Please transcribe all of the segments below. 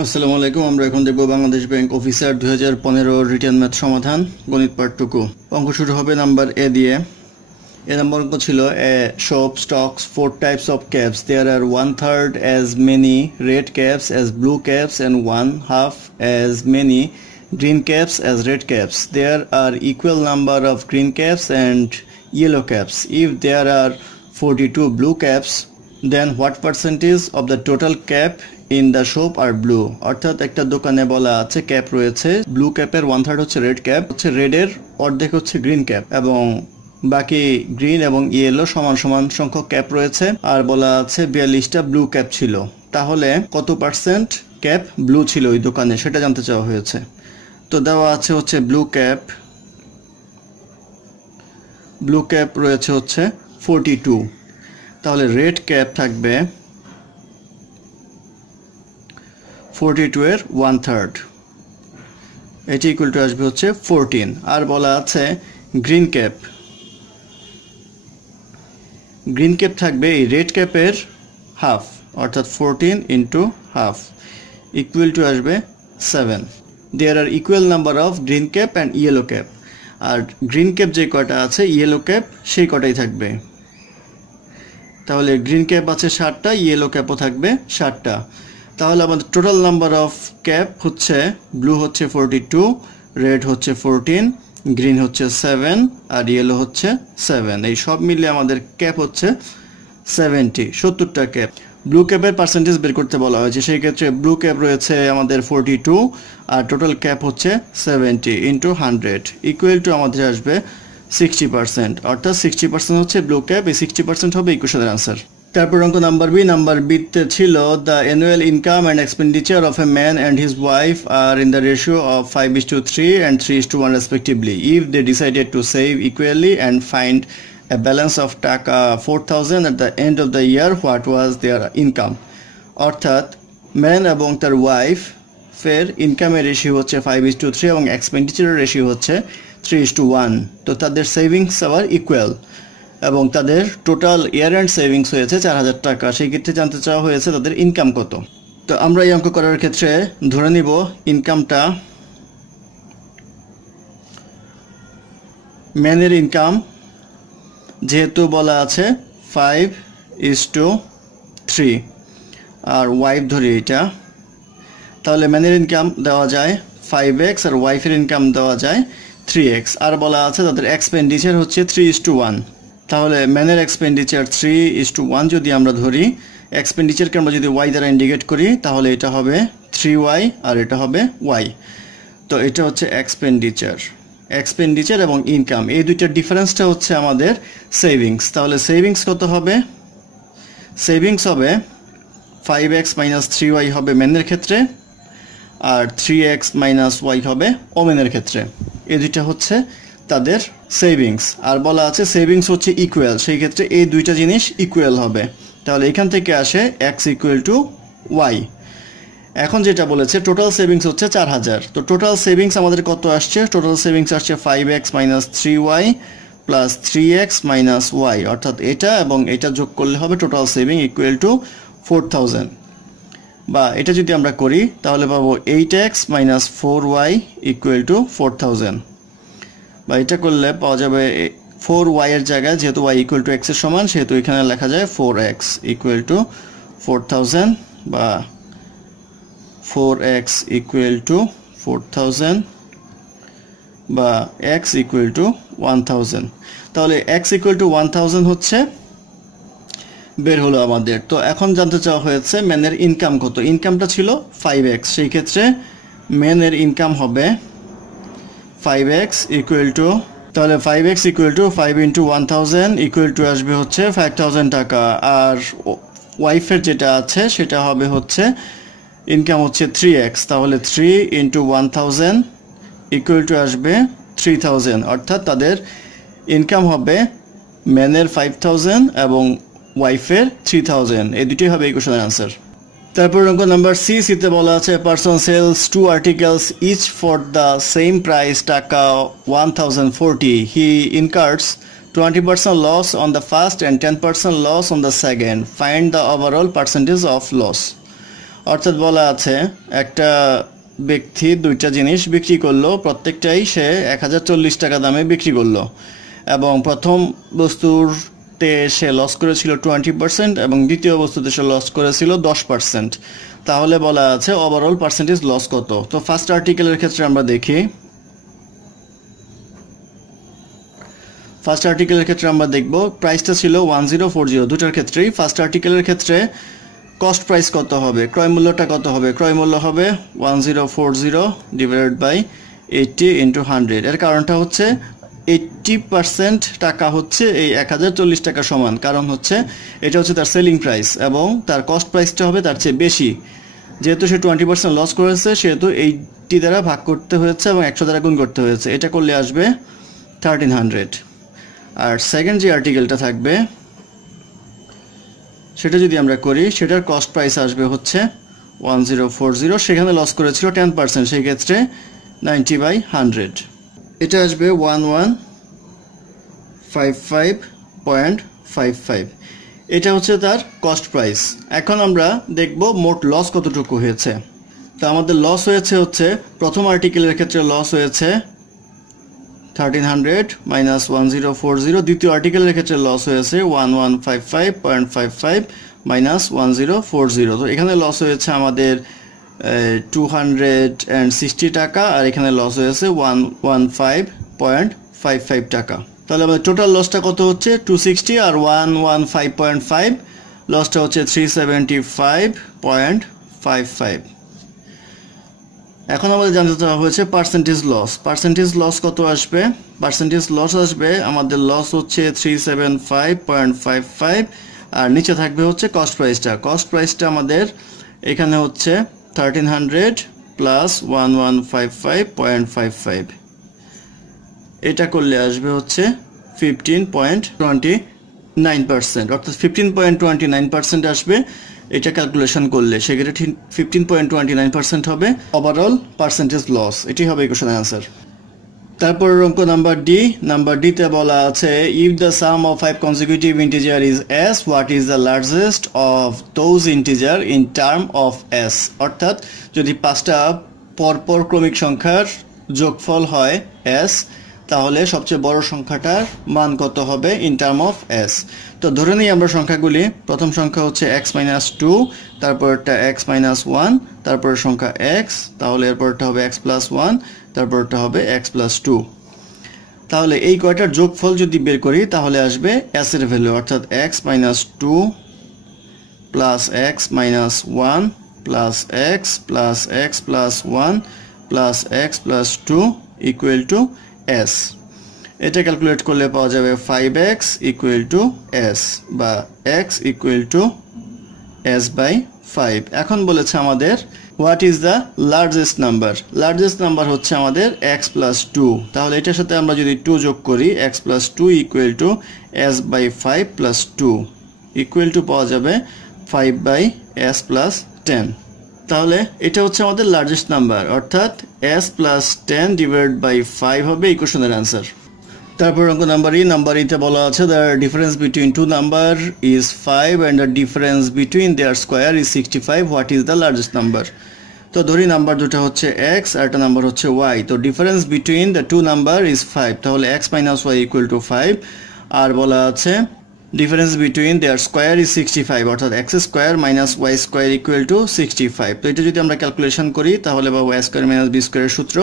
আসসালামু আলাইকুম। আমরা এখন দেখব Bangladesh bank officer 2015 written math সমাধান গণিত পাঠটুকু। অঙ্ক শুরু হবে নাম্বার এ দিয়ে। এ নাম্বার অঙ্ক ছিল এ shop stocks 4 types of caps. There are 1/3 as many red caps as blue caps and 1/2 as many green caps as red caps. There are equal number of green caps and yellow caps. If there are 42 blue caps, then what percentage of the total cap in the shop are blue? অর্থাৎ একটা দোকানে বলা আছে cap রয়েছে, blue ক্যাপের 1/3 হচ্ছে red cap, হচ্ছে রেডের অর্ধেক হচ্ছে গ্রিন ক্যাপ এবং বাকি গ্রিন এবং ইয়েলো সমান সমান সংখ্যক ক্যাপ রয়েছে। আর বলা আছে 42টা ব্লু ক্যাপ ছিল, তাহলে কত পার্সেন্ট ক্যাপ ব্লু ছিল ওই দোকানে সেটা জানতে চাওয়া হয়েছে। তো দেওয়া আছে হচ্ছে ব্লু ক্যাপ রয়েছে হচ্ছে 42, তাহলে রেড ক্যাপ থাকবে 42 এর 1/3, এটি ইকুয়াল টু আসবে হচ্ছে 14। আর বলা আছে গ্রিন ক্যাপ থাকবে এই রেড ক্যাপের হাফ, অর্থাৎ 14 ইন্টু হাফ ইকুয়াল টু আসবে 7। There are equal number of green cap and yellow cap, আর গ্রিন ক্যাপ যে কয়টা আছে ইয়েলো ক্যাপ সেই কটাই থাকবে। তাহলে গ্রিন ক্যাপ আছে 7টা, ইয়েলো ক্যাপও থাকবে 7টা। তাহলে আমাদের টোটাল নাম্বার অফ ক্যাপ হচ্ছে ব্লু হচ্ছে 42, রেড হচ্ছে 14, গ্রিন হচ্ছে 7 আর ইয়েলো হচ্ছে 7। এই সব মিলে আমাদের ক্যাপ হচ্ছে 70টা ক্যাপ। ব্লু ক্যাপের পার্সেন্টেজ বের করতে বলা হয়েছে, সেই ক্ষেত্রে ব্লু ক্যাপ রয়েছে আমাদের 42 আর টোটাল ক্যাপ হচ্ছে 70 ইন্টু 100 ইকুয়াল টু আমাদের আসবে 60%, অর্থাৎ 60% হচ্ছে ব্লু ক্যাপ, এই 60% হবে ইকুয়েশনের আনসার। তারপর অঙ্ক নাম্বার বিতে ছিল the annual income and expenditure of a man and his wife are in the ratio of 5:3 and 3:1 respectively if they decided to save equally and find a balance of টাকা 4,000 at the end of the year, what was their income? অর্থাৎ man এবং তার ওয়াইফের ইনকামের ratio হচ্ছে 5:3 এবং এক্সপেন্ডিচারের ratio হচ্ছে 3:1। তো তাদের সেভিংস আবার ইকুয়াল এবং তাদের টোটাল ইয়ার এন্ড সেভিংস হয়েছে 4,000 টাকা। সেই ক্ষেত্রে জানতে চাওয়া হয়েছে তাদের ইনকাম কত। তো আমরা এই অঙ্ক করার ক্ষেত্রে ধরে নিব ইনকামটা, ম্যানের ইনকাম যেহেতু বলা আছে 5:3 আর ওয়াইফ ধরি এটা, তাহলে ম্যানের ইনকাম দেওয়া যায় 5x আর ওয়াইফের ইনকাম দেওয়া যায় 3x। আর বলা আছে তাদের এক্সপেন্ডিচার হচ্ছে 3:1, তাহলে ম্যানের এক্সপেন্ডিচার 3:1 যদি আমরা ধরি, এক্সপেন্ডিচারকে আমরা যদি ওয়াই দ্বারা ইন্ডিকেট করি তাহলে এটা হবে 3y আর এটা হবে ওয়াই। তো এটা হচ্ছে এক্সপেন্ডিচার এবং ইনকাম, এই দুইটার ডিফারেন্সটা হচ্ছে আমাদের সেভিংস। তাহলে সেভিংস কত হবে? সেভিংস হবে 5x - 3y হবে ম্যানের ক্ষেত্রে, আর 3x - y হবে ওমেনের ক্ষেত্রে। এই দুইটা হচ্ছে তাদের সেভিংস। আর বলা আছে সেভিংস হচ্ছে ইকুয়াল, সেই ক্ষেত্রে এই দুইটা জিনিস ইকুয়াল হবে। তাহলে এখান থেকে আসে x = y। এখন যেটা বলেছে টোটাল সেভিংস হচ্ছে 4,000। তো টোটাল সেভিংস আমাদের কত আসছে? টোটাল সেভিংস আসছে 5x - 3y plus 3x - y, অর্থাৎ এটা এবং এটা যোগ করলে হবে টোটাল সেভিং ইকুয়াল টু 4,000। বা এটা যদি আমরা করি তাহলে পাবো 8x - 4y ইকুয়াল টু 4,000। বা এটা করলে পাওয়া যাবে 4y এর জায়গায় যেহেতু y ইকুয়াল টু x এর সমান, সেহেতু এখানে লেখা যায় 4x ইকুয়াল টু 4,000 বা 4x ইকুয়াল টু 4,000 বা x ইকুয়াল টু 1,000। তাহলে x ইকুয়াল টু 1,000 হচ্ছে বের হলো আমাদের। তো এখন জানতে চাওয়া হয়েছে ম্যানের ইনকাম কত। ইনকামটা ছিল 5x, সেই ক্ষেত্রে ম্যানের ইনকাম হবে 5x ইকুয়াল টু, তাহলে 5x equal to 5 × 1,000 equal to আসবে হচ্ছে 5,000 টাকা। আর ওয়াইফের যেটা আছে সেটা হবে হচ্ছে ইনকাম হচ্ছে 3x, তাহলে 3 × 1,000 ইকুয়াল টু আসবে 3,000, অর্থাৎ তাদের ইনকাম হবে ম্যানের 5,000 এবং ওয়াইফের 3,000। এই দুটোই হবে এই কোশ্চেনের আনসার। তারপর অঙ্ক নাম্বার সিতে বলা আছে person sells 2 articles each for the same price taka 1,040, he ইনকার্স 20% loss on the first and 10% loss on the second. Find the overall percentage of loss. অর্থাৎ বলা আছে একটা ব্যক্তি দুইটা জিনিস বিক্রি করলো, প্রত্যেকটাই সে 1040 টাকা দামে বিক্রি করলো এবং প্রথম বস্তুতে সে লস করেছিল 20% এবং দ্বিতীয় বস্তুতে সে লস করেছিল 10%। তাহলে বলা আছে ওভারঅল পার্সেন্টেজ লস কত। তো ফার্স্ট আর্টিকেলের ক্ষেত্রে আমরা দেখি, ফার্স্ট আর্টিকেলের ক্ষেত্রে আমরা দেখব প্রাইসটা ছিল 1040। দুটার ক্ষেত্রেই ফার্স্ট আর্টিকেলের ক্ষেত্রে কস্ট প্রাইস কত হবে, ক্রয় মূল্যটা কত হবে, ক্রয় মূল্য হবে 1040 ডিভাইডেড বাই 80 ইন্টু 100। এর কারণটা হচ্ছে 80% টাকা হচ্ছে এই 1040 টাকা সমান, কারণ হচ্ছে এটা হচ্ছে তার সেলিং প্রাইস এবং তার কস্ট প্রাইসটা হবে তার চেয়ে বেশি। যেহেতু সে 20% লস করেছে সেহেতু 80 দ্বারা ভাগ করতে হয়েছে এবং 100 দ্বারা গুণ করতে হয়েছে। এটা করলে আসবে 1300। আর সেকেন্ড যে আর্টিকেলটা থাকবে সেটা যদি আমরা করি, সেটার কস্ট প্রাইস আসবে হচ্ছে 1040, সেখানে লস করেছিল 10%, সেই ক্ষেত্রে 90/100। এটা আসবে 1155.55। এটা হচ্ছে তার কস্ট প্রাইস। এখন আমরা দেখব মোট লস কতটুকু হয়েছে। তো আমাদের লস হয়েছে হচ্ছে প্রথম আর্টিকেলের ক্ষেত্রে লস হয়েছে 1300 মাইনাস 1040, দ্বিতীয় আর্টিকেলের ক্ষেত্রে লস হয়েছে 1155.55 মাইনাস 1040। তো এখানে লস হয়েছে আমাদের 260 টাকা আর এখানে লস হয়েছে 115.55 টাকা। তাহলে আমাদের টোটাল লসটা কত হচ্ছে 260 আর 115.5, লসটা হচ্ছে 375.55। এখন আমাদের জানতে চাওয়া হয়েছে পার্সেন্টেজ লস। পার্সেন্টেজ লস কত আসবে? পার্সেন্টেজ লস আসবে আমাদের লস হচ্ছে 375.55 আর নিচে থাকবে হচ্ছে কস্ট প্রাইসটা। কস্ট প্রাইসটা আমাদের এখানে হচ্ছে 1300 প্লাস 1155.55। এটা করলে আসবে হচ্ছে 15.29%, অর্থাৎ 15.29% আসবে। এটা ক্যালকুলেশন করলে সেক্ষেত্রে 15.29% হবে ওভারঅল পার্সেন্টেজ লস। এটি হবে কোশ্চেনের অ্যান্সার। তারপর অঙ্ক নাম্বার ডি। নাম্বার ডিতে বলা আছে if the some of 5 consecutive integer is s, what is the largest of those integer in term of s? অর্থাৎ যদি 5টা পরপর ক্রমিক সংখ্যার যোগফল হয় s, তাহলে সবচেয়ে বড় সংখ্যাটার মান কত হবে ইন টার্ম অফ s। তো ধরে নিই আমরা সংখ্যাগুলি, প্রথম সংখ্যা হচ্ছে x-2, তারপরটা x-1, তারপরের সংখ্যা x, তাহলে এরপরটা হবে x+1, তারপরটা হবে x+2। তাহলে এই কয়টার যোগফল যদি বের করি তাহলে আসবে s এর ভ্যালু, অর্থাৎ x-2 plus x-1 plus x plus x+1 plus x+2 equal to s। এটা ক্যালকুলেট করলে পাওয়া যাবে 5x ইকুয়াল টু s বা x ইকুয়াল টু s/5। এখন বলেছে আমাদের what is the largest number. Largest number হচ্ছে আমাদের x+2। তাহলে এটার সাথে আমরা যদি 2 যোগ করি, x+2 equal to s/5 plus 2 equal to পাওয়া যাবে 5/s+10। তাহলে এটা হচ্ছে আমাদের লার্জেস্ট নাম্বার, অর্থাৎ s+10 ডিভাইডেড বাই 5 হবে এই কোশ্চেনের অ্যান্সার। তারপর অঙ্ক নাম্বার ই। নাম্বার ইতে বলা আছে the difference between two number is 5 and the difference between their square is 65, what is the largest number. তো ধরি নাম্বার দুটো হচ্ছে x আর একটা নাম্বার হচ্ছে y। তো difference between the two number is 5, তাহলে x minus y equal to 5। আর বলা আছে difference between their square is 65, অর্থাৎ x square minus y square equal to 65। তো এটা যদি আমরা ক্যালকুলেশন করি তাহলে পাবো a স্কোয়ার মাইনাস b স্কোয়ারের সূত্র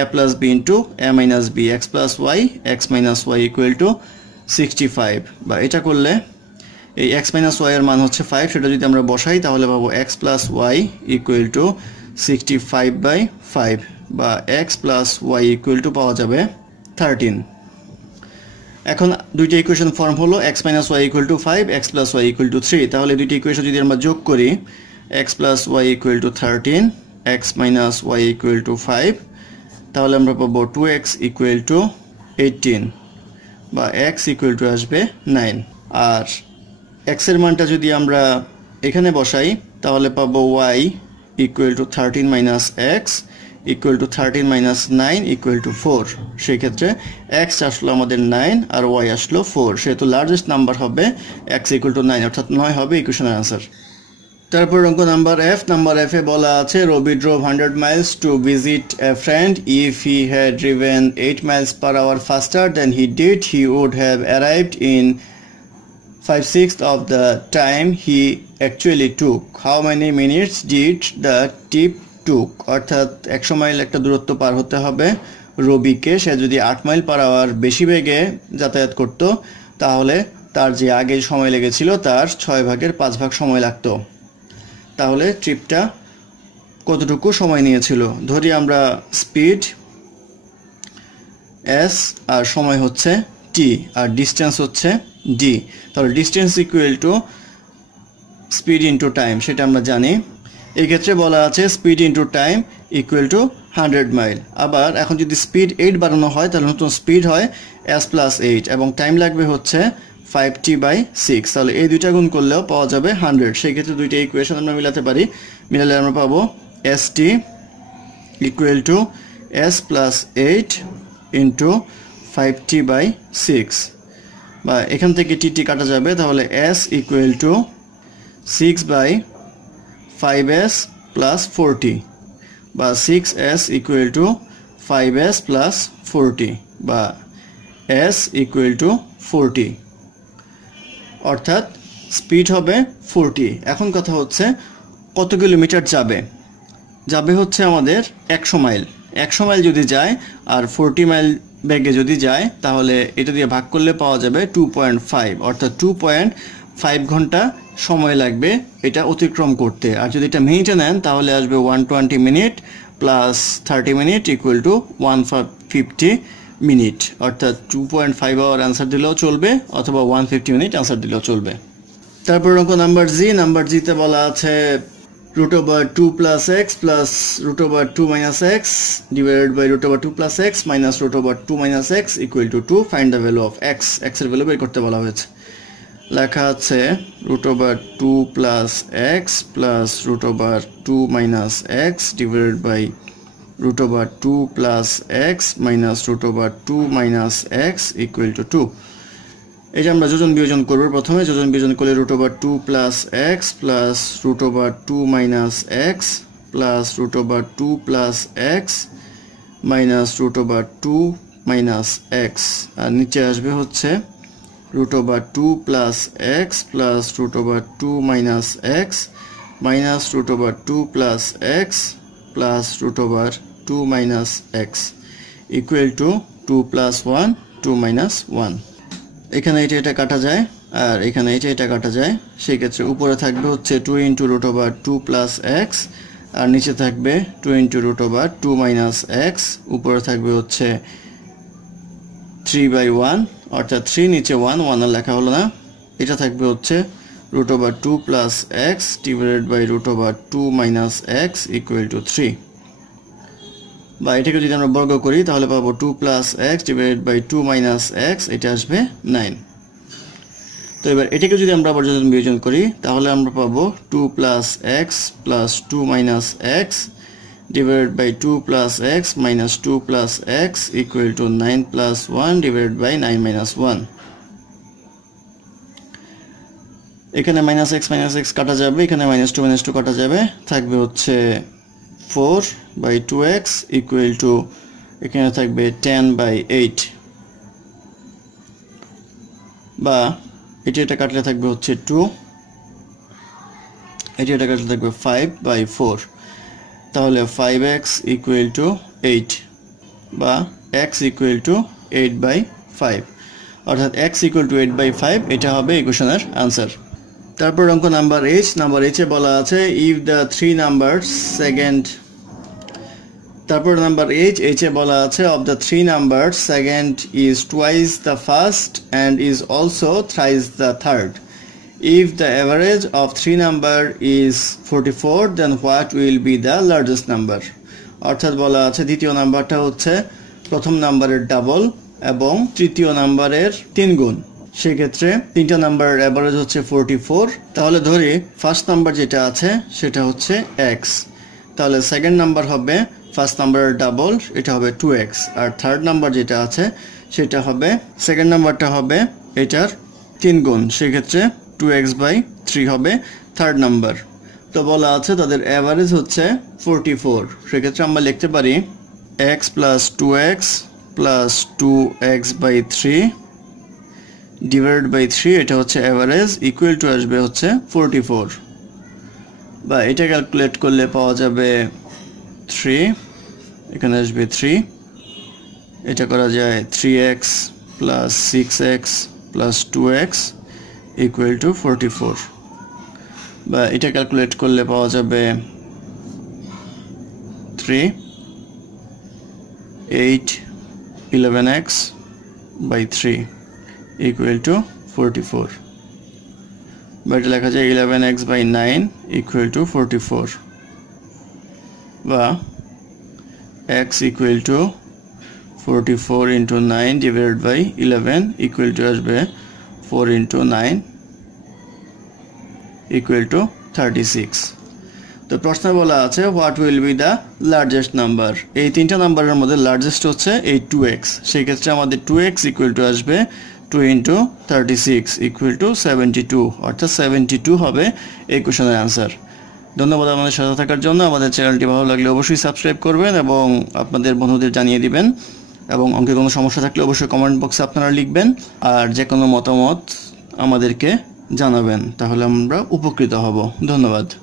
a plus b into a minus b, x plus y, x minus y equal to 65। বা এটা করলে এই x মাইনাস y এর মান হচ্ছে 5, সেটা যদি আমরা বসাই তাহলে পাবো x plus y equal two 65/5 বা x plus y equal two পাওয়া যাবে 13। এখন দুইটা ইকুয়েশন ফর্ম হলো x minus y equal to 5, x plus y equal two 3। তাহলে দুইটা ইকুয়েশন যদি আমরা যোগ করি, x plus y equal two 13, x minus y equal to 5, তাহলে আমরা পাবো 2x ইকুয়াল টু 18 বা x ইকুয়াল টু আসবে 9। আর x এর মানটা যদি আমরা এখানে বসাই তাহলে পাবো y equal two 13 minus x equal two 13 minus 9 equal to 4। সেই ক্ষেত্রে x আসলো আমাদের 9 আর y আসলো 4, সেহেতু লার্জেস্ট নাম্বার হবে x ইকুয়াল টু 9, অর্থাৎ 9 হবে ইকুয়েশনের অ্যান্সার। তারপর অঙ্ক নাম্বার এফ। নাম্বার এফ এ বলা আছে রবি drove 100 miles to visit a friend. If he had driven 8 miles per hour faster than he did, he would have arrived in 5/6 of the time he actually took. How many minutes did the trip took? অর্থাৎ 100 mile একটা দূরত্ব পার হতে হবে রবিকে। সে যদি 8 mile per hour বেশি বেগে যাতায়াত করত তাহলে তার যে আগে সময় লেগেছিল তার 6/5 সময় লাগতো। তাহলে ট্রিপটা কতটুকু সময় নিয়েছিল? ধরি আমরা স্পিড এস আর সময় হচ্ছে টি আর ডিস্টেন্স হচ্ছে ডি। তাহলে distance equal to speed into time, সেটা আমরা জানি। এই ক্ষেত্রে বলা আছে speed into time equal to 100 mile. আবার এখন যদি স্পিড 8 বাড়ানো হয় তাহলে নতুন স্পিড হয় s+8 এবং টাইম লাগবে হচ্ছে 5t/6। তাহলে এই দুইটা গুণ করলেও পাওয়া যাবে 100। সেই ক্ষেত্রে দুইটা ইকুয়েশন আমরা মিলাতে পারি। মিলালে আমরা পাবো st equal to s+8 into 5t/6, বা এখান থেকে টি কাটা যাবে। তাহলে s equal to 6/5s plus 40, বা 6s equal to 5s plus 40, বা s ইকুয়াল টু 40, অর্থাৎ স্পিড হবে 40। এখন কথা হচ্ছে কত কিলোমিটার যাবে হচ্ছে আমাদের 100 মাইল। 100 মাইল যদি যায় আর 40 মাইল বেগে যদি যায় তাহলে এটা দিয়ে ভাগ করলে পাওয়া যাবে 2.5, অর্থাৎ 2.5 ঘন্টা সময় লাগবে এটা অতিক্রম করতে। আর যদি এটা মিনিটে নেন তাহলে আসবে 120 minute plus 30 minute equal to 150 minute, অর্থাৎ 2.5 আওয়ার অ্যান্সার দিলেও চলবে অথবা 150 মিনিট অ্যান্সার দিলেও চলবে। তারপর অঙ্ক নাম্বার জি। নাম্বার জিতে বলা আছে √2 + x plus √2 - x divided by √2 + x minus √2 - x equal to 2. Find the value of x. x এর ভ্যালু বের করতে বলা হয়েছে। লেখা আছে √2 + x plus √2 - x divided by √2 + x minus √2 - x equal to 2. এটা আমরা যোজন বিয়োজন করব। প্রথমে যোজন বিয়োজন করলে √2 + x plus √2 - x plus √2 + x minus √2 - x, আর নিচে আসবে হচ্ছে √2 + x plus √2 - x minus √2 + x plus √2 - x equal to 2 + 1 2 - 1। এখানে এটা কাটা যায় আর এখানে এটা কাটা যায়। সেই ক্ষেত্রে উপরে থাকবে হচ্ছে 2 × √2 + x আর নিচে থাকবে 2 × √2 - x। উপরে থাকবে হচ্ছে 3/1, অর্থাৎ 3 নিচে 1 আর লেখা হলো না। এটা থাকবে হচ্ছে √2 + x divided by √2 - x equal to 3, বা এটাকে যদি আমরা বর্গ করি তাহলে পাবো 2 + x divided by 2 - x, এটা আসবে 9। তো এবার এটাকে যদি আমরা আবার যোজন বিয়োজন করি তাহলে আমরা পাবো 2 + x plus 2 - x divided by 2 + x minus 2 + x equal to 9 + 1 divided by 9 - 1। এখানে -x - x কাটা যাবে, এখানে -2 - 2 কাটা যাবে, থাকবে হচ্ছে 4/2x equal to এখানে থাকবে 10/8, বা এটা কাটলে থাকবে হচ্ছে 2, এটা কাটলে থাকবে 5/4। তাহলে 5x equal to 8, বা x equal to 8/5, অর্থাৎ x equal to 8/5 এটা হবে ইকুয়েশনের আনসার। তারপর অঙ্ক নাম্বার এইচ। নাম্বার এইচে বলা আছে ইফ দ্য 3 numbers second, তারপর নাম্বার এইচে বলা আছে of the 3 numbers second is twice the first and is also thrice the third. If the average of 3 number is 44, then what will be the largest number? অর্থাৎ বলা আছে দ্বিতীয় নাম্বারটা হচ্ছে প্রথম নাম্বারের ডাবল এবং তৃতীয় নাম্বারের 3 গুণ। সেই ক্ষেত্রে তিনটা নাম্বারের এভারেজ হচ্ছে 44। তাহলে ধরি ফার্স্ট নাম্বার যেটা আছে সেটা হচ্ছে x, তাহলে সেকেন্ড নাম্বার হবে ফার্স্ট নাম্বারের ডাবল, এটা হবে 2x, আর থার্ড নাম্বার যেটা আছে সেটা হবে সেকেন্ড নাম্বারটা হবে এটার 3 গুণ। সেক্ষেত্রে 2x/3 হবে থার্ড নাম্বার। তো বলা আছে তাদের অ্যাভারেজ হচ্ছে 44। সেক্ষেত্রে আমরা লিখতে পারি x plus 2x plus 2x by 3 divided by 3, এটা হচ্ছে অ্যাভারেজ, ইকুয়াল টু আসবে হচ্ছে 44। বা এটা ক্যালকুলেট করলে পাওয়া যাবে 3, এখানে আসবে 3, এটা করা যায় 3x plus 6x plus 2x equal to 44। বা এটা ক্যালকুলেট করলে পাওয়া যাবে 3, 8, 11x বাই 3 ইকুয়াল টু 44। বা এটা লেখা যায় 11x বাই 9 ইকুয়াল টু 44। বা x equal to 44 into 9 divided by 11 equal to আসবে 4 ইন্টু 9 ইকুয়াল টু 36। তো প্রশ্ন বলা আছে what will be the largest number. এই তিনটা নাম্বারের মধ্যে লার্জেস্ট হচ্ছে এই 2x। সেই ক্ষেত্রে আমাদের 2x ইকুয়াল টু আসবে 2 ইন্টু 36 ইকুয়াল টু 72, অর্থাৎ 72 হবে এই কোশ্চেনের অ্যান্সার। ধন্যবাদ আমাদের সাথে থাকার জন্য। আমাদের চ্যানেলটি ভালো লাগলে অবশ্যই সাবস্ক্রাইব করবেন এবং আপনাদের বন্ধুদের জানিয়ে দিবেন। এবং অঙ্কে কোনো সমস্যা থাকলে অবশ্যই কমেন্ট বক্সে আপনারা লিখবেন। আর যে কোনো মতামত আমাদেরকে জানাবেন, তাহলে আমরা উপকৃত হব। ধন্যবাদ।